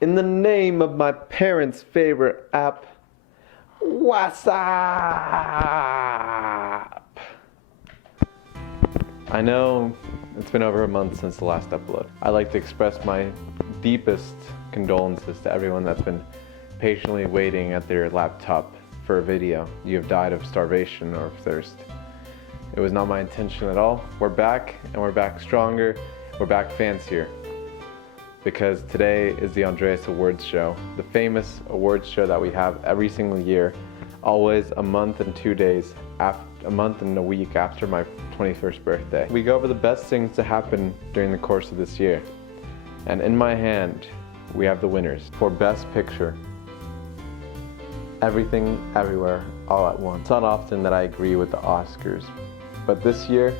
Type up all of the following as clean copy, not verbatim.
In the name of my parents' favorite app, WhatsApp. I know it's been over a month since the last upload. I'd like to express my deepest condolences to everyone that's been patiently waiting at their laptop for a video. You have died of starvation or of thirst. It was not my intention at all. We're back, and we're back stronger. We're back fancier. Because today is the Dres'S Awards show, the famous awards show that we have every single year, always a month and 2 days, a month and a week after my 21st birthday. We go over the best things to happen during the course of this year. And in my hand, we have the winners for Best Picture. Everything, Everywhere, All at Once. It's not often that I agree with the Oscars, but this year,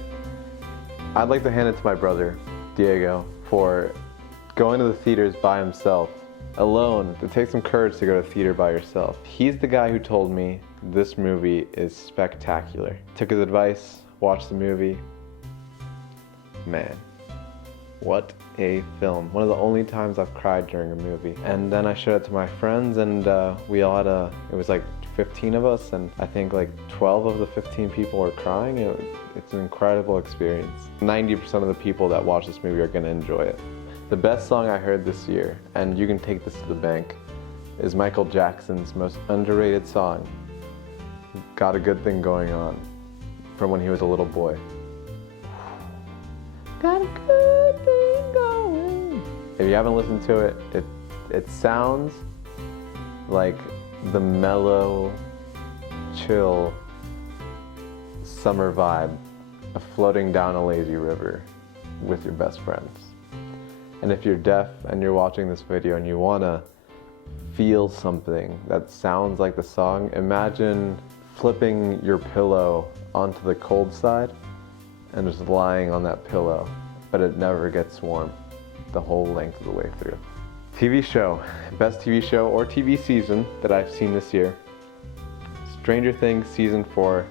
I'd like to hand it to my brother, Diego, for going to the theaters by himself, alone. It takes some courage to go to theater by yourself. He's the guy who told me this movie is spectacular. Took his advice, watched the movie. Man, what a film. One of the only times I've cried during a movie. And then I showed it to my friends, and we all had it was like 15 of us, and I think like 12 of the 15 people were crying. It's an incredible experience. 90% of the people that watch this movie are gonna enjoy it. The best song I heard this year, and you can take this to the bank, is Michael Jackson's most underrated song, Got a Good Thing Going On, from when he was a little boy. Got a good thing going. If you haven't listened to it, it sounds like the mellow, chill summer vibe of floating down a lazy river with your best friends. And if you're deaf and you're watching this video and you wanna feel something that sounds like the song, imagine flipping your pillow onto the cold side and just lying on that pillow, but it never gets warm the whole length of the way through. TV show, best TV show or TV season that I've seen this year. Stranger Things season 4,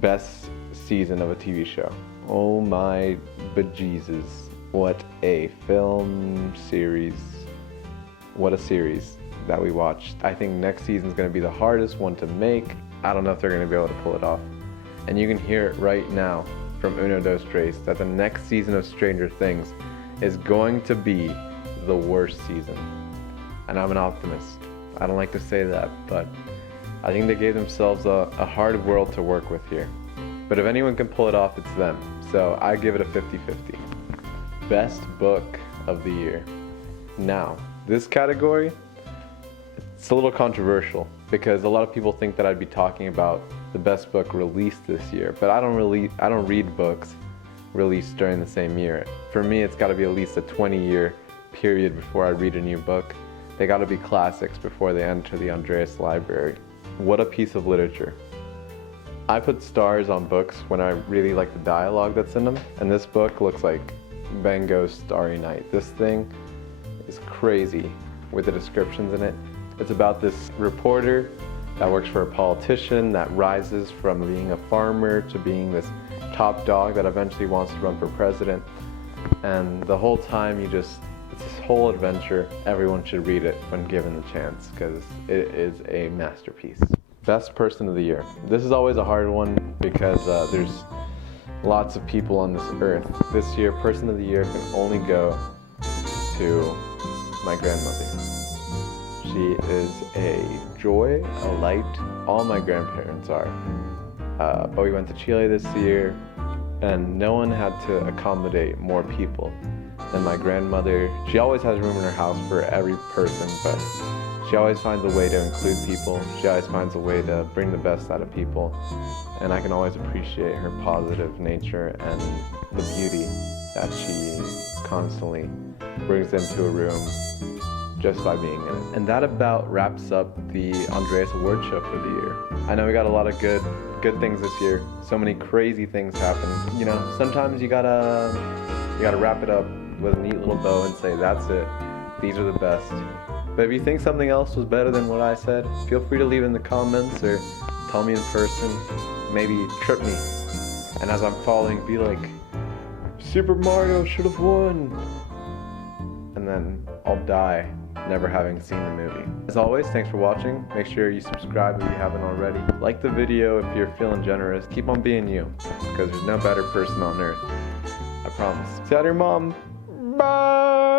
best season of a TV show. Oh my bejesus. What a film series. What a series that we watched. I think next season's gonna be the hardest one to make. I don't know if they're gonna be able to pull it off. And you can hear it right now from Uno Dos Tres that the next season of Stranger Things is going to be the worst season. And I'm an optimist. I don't like to say that, but I think they gave themselves a hard world to work with here. But if anyone can pull it off, it's them. So I give it a 50-50. Best book of the year. Now, this category, it's a little controversial because a lot of people think that I'd be talking about the best book released this year, but I don't read books released during the same year. For me, it's got to be at least a 20-year period before I read a new book. They got to be classics before they enter the Dres'S library. What a piece of literature. I put stars on books when I really like the dialogue that's in them, and this book looks like Van Gogh's Starry Night. This thing is crazy with the descriptions in it. It's about this reporter that works for a politician that rises from being a farmer to being this top dog that eventually wants to run for president. And the whole time it's this whole adventure. Everyone should read it when given the chance because it is a masterpiece. Best person of the year. This is always a hard one because there's lots of people on this earth. This year, person of the year can only go to my grandmother. She is a joy, a light. All my grandparents are. But we went to Chile this year, and no one had to accommodate more people than my grandmother. She always has room in her house for every person, but she always finds a way to include people. She always finds a way to bring the best out of people. And I can always appreciate her positive nature and the beauty that she constantly brings into a room just by being in it. And that about wraps up the Dres'S Award show for the year. I know we got a lot of good things this year. So many crazy things happened. You know, sometimes you gotta wrap it up with a neat little bow and say, that's it. These are the best. But if you think something else was better than what I said, feel free to leave it in the comments or tell me in person. Maybe trip me. And as I'm falling, be like, Super Mario should have won. And then then I'll die never having seen the movie. As always, thanks for watching. Make sure you subscribe if you haven't already. Like the video if you're feeling generous. Keep on being you, because there's no better person on earth. I promise. See you later, Mom. Bye!